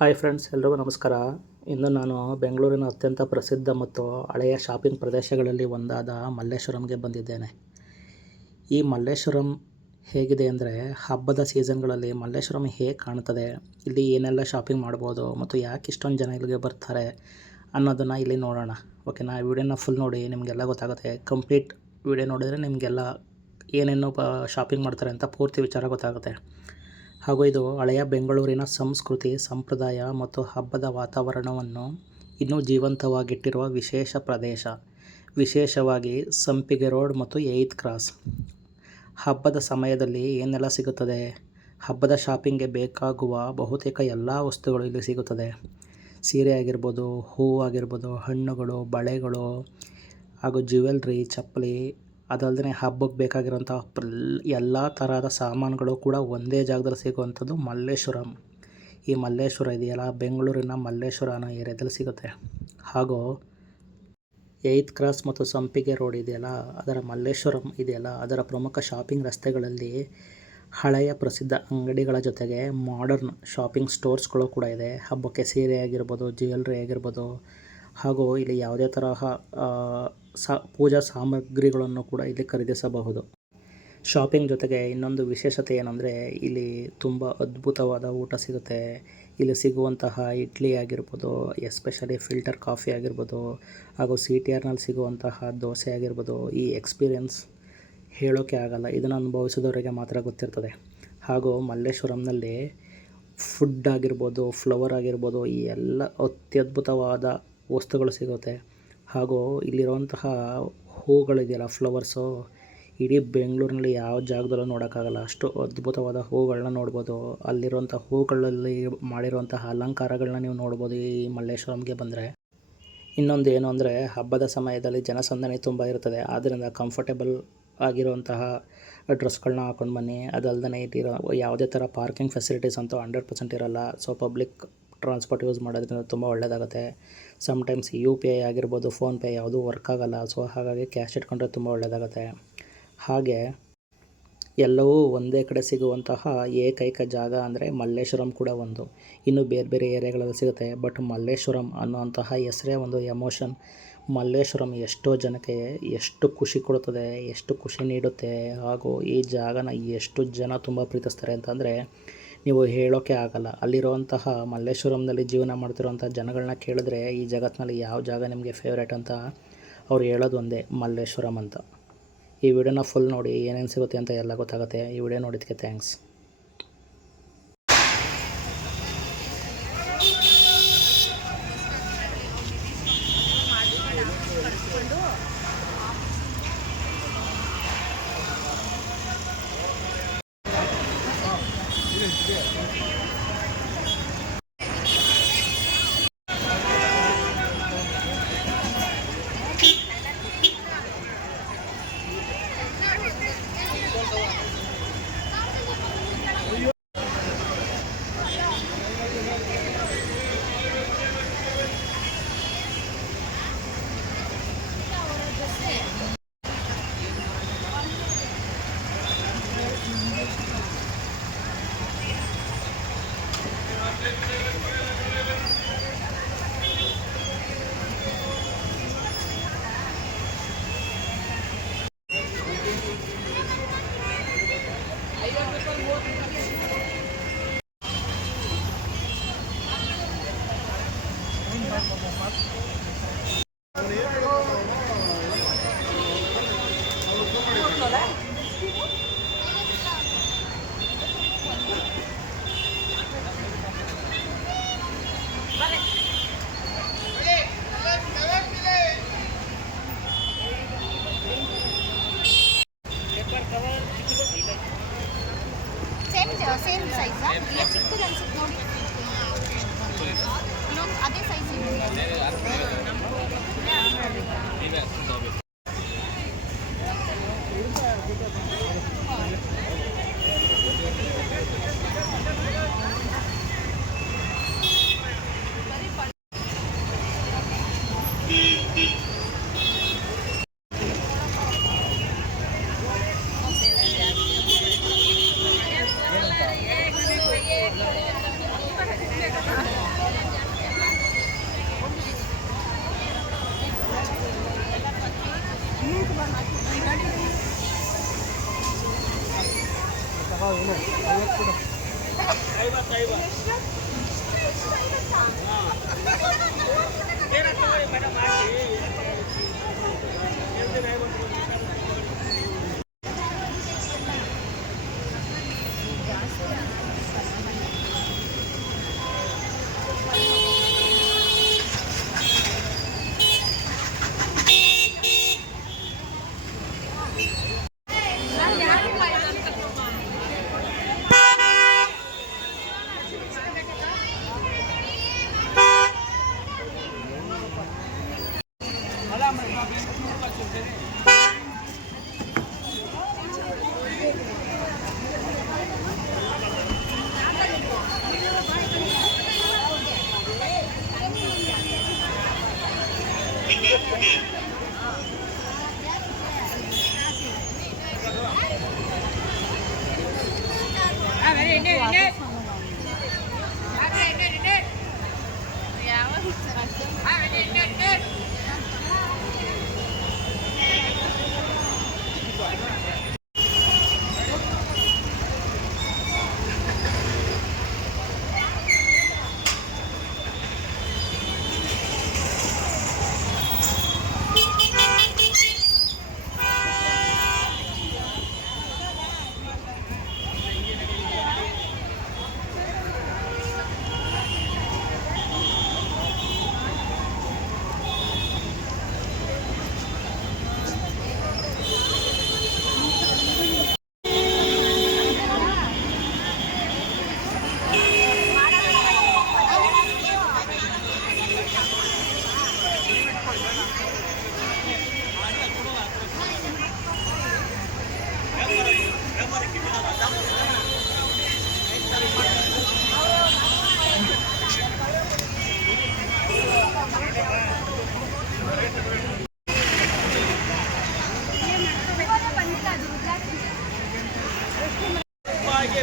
Hi friends, ಎಲ್ರಿಗೂ ನಮಸ್ಕಾರ. ಇಂದು ನಾನು ಬೆಂಗಳೂರಿನ ಅತ್ಯಂತ ಪ್ರಸಿದ್ಧ ಮತ್ತು ಹಳೆಯ ಶಾಪಿಂಗ್ ಪ್ರದೇಶಗಳಲ್ಲಿ ಒಂದಾದ ಮಲ್ಲೇಶ್ವರಂಗೆ ಬಂದಿದ್ದೇನೆ. ಈ ಮಲ್ಲೇಶ್ವರಂ ಹೇಗಿದೆ ಅಂದರೆ, ಹಬ್ಬದ ಸೀಸನ್ಗಳಲ್ಲಿ ಮಲ್ಲೇಶ್ವರಂ ಹೇಗೆ ಕಾಣ್ತದೆ, ಇಲ್ಲಿ ಏನೆಲ್ಲ ಶಾಪಿಂಗ್ ಮಾಡ್ಬೋದು ಮತ್ತು ಯಾಕೆ ಇಷ್ಟೊಂದು ಜನ ಇಲ್ಲಿಗೆ ಬರ್ತಾರೆ ಅನ್ನೋದನ್ನು ಇಲ್ಲಿ ನೋಡೋಣ. ಓಕೆನಾ? ವಿಡಿಯೋನ ಫುಲ್ ನೋಡಿ, ನಿಮಗೆಲ್ಲ ಗೊತ್ತಾಗುತ್ತೆ. ಕಂಪ್ಲೀಟ್ ವಿಡಿಯೋ ನೋಡಿದರೆ ನಿಮಗೆಲ್ಲ ಏನೇನು ಶಾಪಿಂಗ್ ಮಾಡ್ತಾರೆ ಅಂತ ಪೂರ್ತಿ ವಿಚಾರ ಗೊತ್ತಾಗುತ್ತೆ. ಹಾಗೂ ಇದು ಹಳೆಯ ಬೆಂಗಳೂರಿನ ಸಂಸ್ಕೃತಿ, ಸಂಪ್ರದಾಯ ಮತ್ತು ಹಬ್ಬದ ವಾತಾವರಣವನ್ನು ಇನ್ನೂ ಜೀವಂತವಾಗಿಟ್ಟಿರುವ ವಿಶೇಷ ಪ್ರದೇಶ. ವಿಶೇಷವಾಗಿ ಸಂಪಿಗೆ ರೋಡ್ ಮತ್ತು 8th ಕ್ರಾಸ್. ಹಬ್ಬದ ಸಮಯದಲ್ಲಿ ಏನೆಲ್ಲ ಸಿಗುತ್ತದೆ? ಹಬ್ಬದ ಶಾಪಿಂಗ್ಗೆ ಬೇಕಾಗುವ ಬಹುತೇಕ ಎಲ್ಲ ವಸ್ತುಗಳು ಇಲ್ಲಿ ಸಿಗುತ್ತದೆ. ಸೀರೆ ಆಗಿರ್ಬೋದು, ಹೂವು ಆಗಿರ್ಬೋದು, ಹಣ್ಣುಗಳು, ಬಳೆಗಳು ಹಾಗೂ ಜ್ಯುವೆಲ್ರಿ, ಚಪ್ಪಲಿ, ಅದಲ್ಲದೆ ಹಬ್ಬಕ್ಕೆ ಬೇಕಾಗಿರೋಂಥ ಎಲ್ಲ ತರಹದ ಸಾಮಾನುಗಳು ಕೂಡ ಒಂದೇ ಜಾಗದಲ್ಲಿ ಸಿಗುವಂಥದ್ದು ಮಲ್ಲೇಶ್ವರಂ. ಈ ಮಲ್ಲೇಶ್ವರ ಇದೆಯಲ್ಲ, ಬೆಂಗಳೂರಿನ ಮಲ್ಲೇಶ್ವರ ಅನ್ನೋ ಏರಿಯಾದಲ್ಲಿ ಸಿಗುತ್ತೆ. ಹಾಗೂ 8th ಕ್ರಾಸ್ ಮತ್ತು ಸಂಪಿಗೆ ರೋಡ್ ಇದೆಯಲ್ಲ, ಅದರ ಮಲ್ಲೇಶ್ವರಂ ಇದೆಯಲ್ಲ, ಅದರ ಪ್ರಮುಖ ಶಾಪಿಂಗ್ ರಸ್ತೆಗಳಲ್ಲಿ ಹಳೆಯ ಪ್ರಸಿದ್ಧ ಅಂಗಡಿಗಳ ಜೊತೆಗೆ ಮಾಡರ್ನ್ ಶಾಪಿಂಗ್ ಸ್ಟೋರ್ಸ್ಗಳು ಕೂಡ ಇದೆ. ಹಬ್ಬಕ್ಕೆ ಸೀರೆ ಆಗಿರ್ಬೋದು, ಜ್ಯುವೆಲ್ರಿ ಆಗಿರ್ಬೋದು, ಹಾಗೂ ಇಲ್ಲಿ ಯಾವುದೇ ತರಹ ಪೂಜಾ ಸಾಮಗ್ರಿಗಳನ್ನು ಕೂಡ ಇಲ್ಲಿ ಖರೀದಿಸಬಹುದು. ಶಾಪಿಂಗ್ ಜೊತೆಗೆ ಇನ್ನೊಂದು ವಿಶೇಷತೆ ಏನಂದರೆ, ಇಲ್ಲಿ ತುಂಬ ಅದ್ಭುತವಾದ ಊಟ ಸಿಗುತ್ತೆ. ಇಲ್ಲಿ ಸಿಗುವಂತಹ ಇಡ್ಲಿ ಆಗಿರ್ಬೋದು, ಎಸ್ಪೆಷಲಿ ಫಿಲ್ಟರ್ ಕಾಫಿ ಆಗಿರ್ಬೋದು, ಹಾಗೂ CTRನಲ್ಲಿ ಸಿಗುವಂತಹ ದೋಸೆ ಆಗಿರ್ಬೋದು, ಈ ಎಕ್ಸ್ಪೀರಿಯನ್ಸ್ ಹೇಳೋಕ್ಕೆ ಆಗಲ್ಲ. ಇದನ್ನು ಅನುಭವಿಸಿದವರಿಗೆ ಮಾತ್ರ ಗೊತ್ತಿರ್ತದೆ. ಹಾಗೂ ಮಲ್ಲೇಶ್ವರಂನಲ್ಲಿ ಫುಡ್ ಆಗಿರ್ಬೋದು, ಫ್ಲವರ್ ಆಗಿರ್ಬೋದು, ಈ ಎಲ್ಲ ಅತ್ಯದ್ಭುತವಾದ ವಸ್ತುಗಳು ಸಿಗುತ್ತೆ. ಹಾಗೂ ಇಲ್ಲಿರುವಂತಹ ಹೂಗಳಿದೆಯಲ್ಲ, ಫ್ಲವರ್ಸು, ಇಡೀ ಬೆಂಗಳೂರಿನಲ್ಲಿ ಯಾವ ಜಾಗದಲ್ಲೂ ನೋಡೋಕ್ಕಾಗಲ್ಲ. ಅಷ್ಟು ಅದ್ಭುತವಾದ ಹೂಗಳನ್ನ ನೋಡ್ಬೋದು. ಅಲ್ಲಿರುವಂಥ ಹೂಗಳಲ್ಲಿ ಮಾಡಿರುವಂತಹ ಅಲಂಕಾರಗಳನ್ನ ನೀವು ನೋಡ್ಬೋದು ಈ ಮಲ್ಲೇಶ್ವರಂಗೆ ಬಂದರೆ. ಇನ್ನೊಂದು ಏನು ಅಂದರೆ, ಹಬ್ಬದ ಸಮಯದಲ್ಲಿ ಜನಸಂದಣಿ ತುಂಬ ಇರ್ತದೆ. ಆದ್ದರಿಂದ ಕಂಫರ್ಟೇಬಲ್ ಆಗಿರುವಂತಹ ಡ್ರೆಸ್ಗಳನ್ನ ಹಾಕೊಂಡು ಬನ್ನಿ. ಅದಲ್ಲದೆ ಇಟ್ಟಿರೋ ಯಾವುದೇ ಥರ ಪಾರ್ಕಿಂಗ್ ಫೆಸಿಲಿಟೀಸ್ ಅಂತೂ 100% ಇರೋಲ್ಲ. ಸೊ ಪಬ್ಲಿಕ್ ಟ್ರಾನ್ಸ್ಪೋರ್ಟ್ ಯೂಸ್ ಮಾಡೋದ್ರಿಂದ ತುಂಬ ಒಳ್ಳೆಯದಾಗುತ್ತೆ. ಸಮ್ಟೈಮ್ಸ್ UPI ಆಗಿರ್ಬೋದು, ಫೋನ್ಪೇ ಯಾವುದೂ ವರ್ಕ್ ಆಗೋಲ್ಲ. ಸೊ ಹಾಗಾಗಿ ಕ್ಯಾಶ್ ಇಟ್ಕೊಂಡ್ರೆ ತುಂಬ ಒಳ್ಳೆಯದಾಗುತ್ತೆ. ಹಾಗೆ ಎಲ್ಲವೂ ಒಂದೇ ಕಡೆ ಸಿಗುವಂತಹ ಏಕೈಕ ಜಾಗ ಅಂದರೆ ಮಲ್ಲೇಶ್ವರಂ ಕೂಡ ಒಂದು. ಇನ್ನು ಬೇರೆ ಬೇರೆ ಏರಿಯಾಗಳಲ್ಲಿ ಸಿಗುತ್ತೆ, ಬಟ್ ಮಲ್ಲೇಶ್ವರಂ ಅನ್ನುವಂತಹ ಹೆಸರೇ ಒಂದು ಎಮೋಷನ್. ಮಲ್ಲೇಶ್ವರಂ ಎಷ್ಟೋ ಜನಕ್ಕೆ ಎಷ್ಟು ಖುಷಿ ಕೊಡುತ್ತದೆ, ಎಷ್ಟು ಖುಷಿ ನೀಡುತ್ತೆ, ಹಾಗೂ ಈ ಜಾಗನ ಎಷ್ಟು ಜನ ತುಂಬ ಪ್ರೀತಿಸ್ತಾರೆ ಅಂತಂದರೆ ನೀವು ಹೇಳೋಕ್ಕೆ ಆಗಲ್ಲ. ಅಲ್ಲಿರುವಂತಹ ಮಲ್ಲೇಶ್ವರಂನಲ್ಲಿ ಜೀವನ ಮಾಡ್ತಿರುವಂಥ ಜನಗಳನ್ನ ಕೇಳಿದ್ರೆ ಈ ಜಗತ್ತಿನಲ್ಲಿ ಯಾವ ಜಾಗ ನಿಮಗೆ ಫೇವ್ರೇಟ್ ಅಂತ ಅವ್ರು ಹೇಳೋದು ಒಂದೇ, ಮಲ್ಲೇಶ್ವರಂ ಅಂತ. ಈ ವಿಡಿಯೋನ ಫುಲ್ ನೋಡಿ, ಏನೇನು ಸಿಗುತ್ತೆ ಅಂತ ಎಲ್ಲ ಗೊತ್ತಾಗುತ್ತೆ. ಈ ವಿಡಿಯೋ ನೋಡಿದ್ದಕ್ಕೆ ಥ್ಯಾಂಕ್ಸ್. ಸೇಮ್ ಸೈಜಾ? ಇಲ್ಲ ಚಿಕ್ಕದು ಅನ್ಸುತ್ತೆ ನೋಡಿ. ಇನ್ನೊಂದು ಅದೇ ಸೈಜ್ ಇದೆ.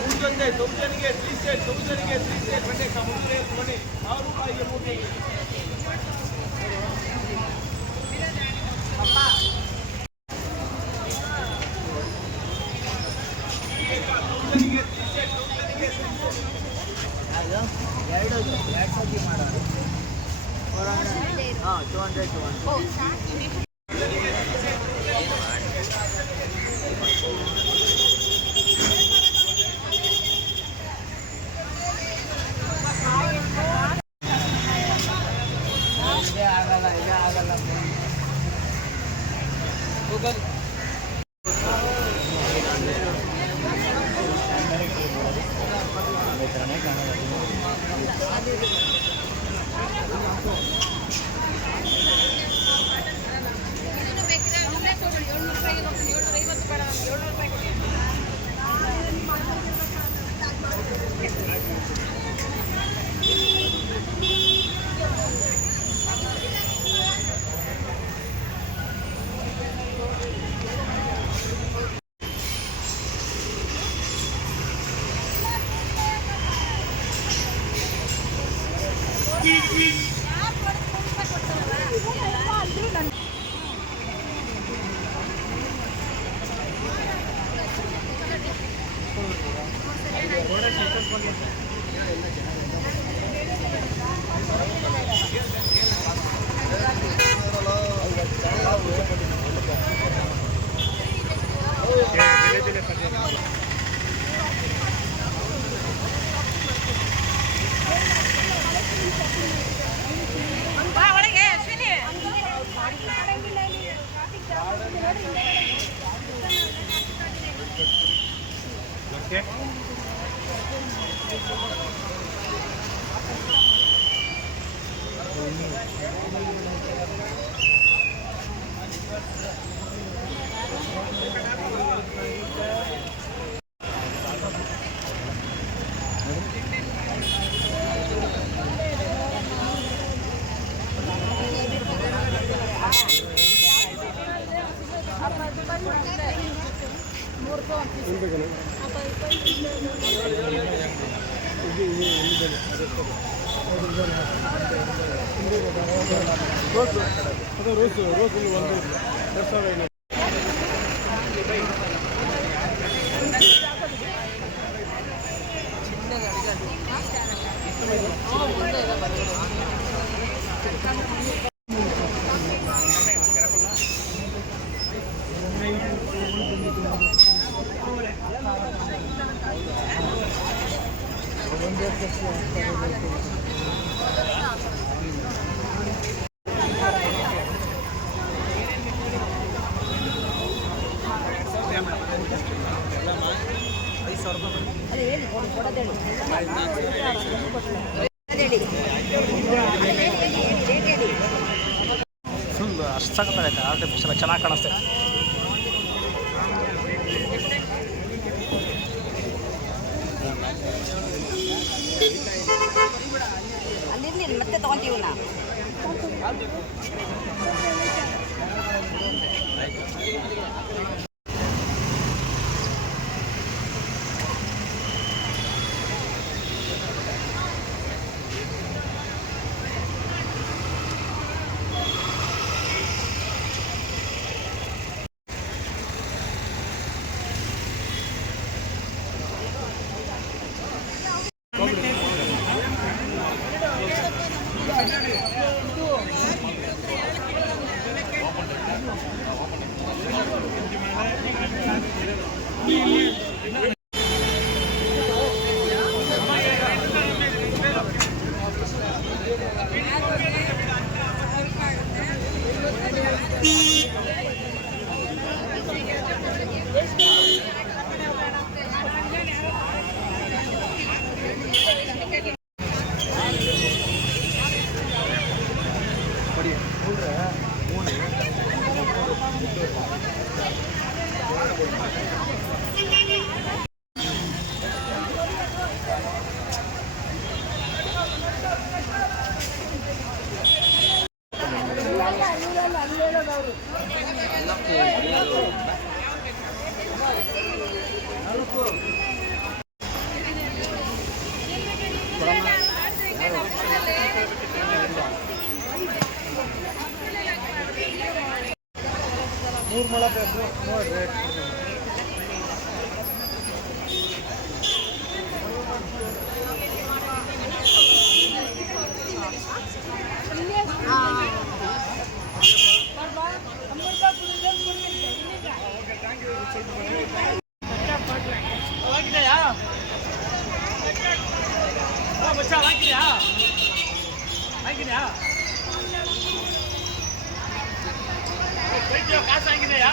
ಮುಂದೊಂದೇ ದೌರ್ಜನ್ಯಕ್ಕೆ 3 ಸ್ಟೇಟ್ ದೌರ್ಜನ್ಯಕ್ಕೆ 3 ಸ್ಟೇಟ್ ಬನ್ನಿ ಕಮುದ್ರೆ ಬನ್ನಿ 6 ರೂಪಾಯಿಗೆ ಮೂಟೆ ಅಪ್ಪ ದೌರ್ಜನ್ಯಕ್ಕೆ 3 ಸ್ಟೇಟ್ ದೌರ್ಜನ್ಯಕ್ಕೆ 3 ಸ್ಟೇಟ್ ಅದು ಎರಡು ಸತಿ ಮಾಡೋದು 400 200 Google. Okay. ರೋಸ್ ಫುಲ್ ಅಷ್ಟು ಸಖತ್ತಾಗೈತೆ ಆರ್ಟಿಫಿಷಿಯಲ್ ಚೆನ್ನಾಗಿ ಕಾಣಿಸ್ತೈತೆ. ಅಲ್ಲಿರ್ಲಿ ಮತ್ತೆ ತಗೊಂತೀವಿ ನಾವು. ಹಾಕಿದೆಯಾ ಮಚ್ಚ ಹಾಕಿದ್ಯಾ ಹಾಕಿದ್ಯಾ ಕಾಸು ಹಾಕಿದೆಯಾ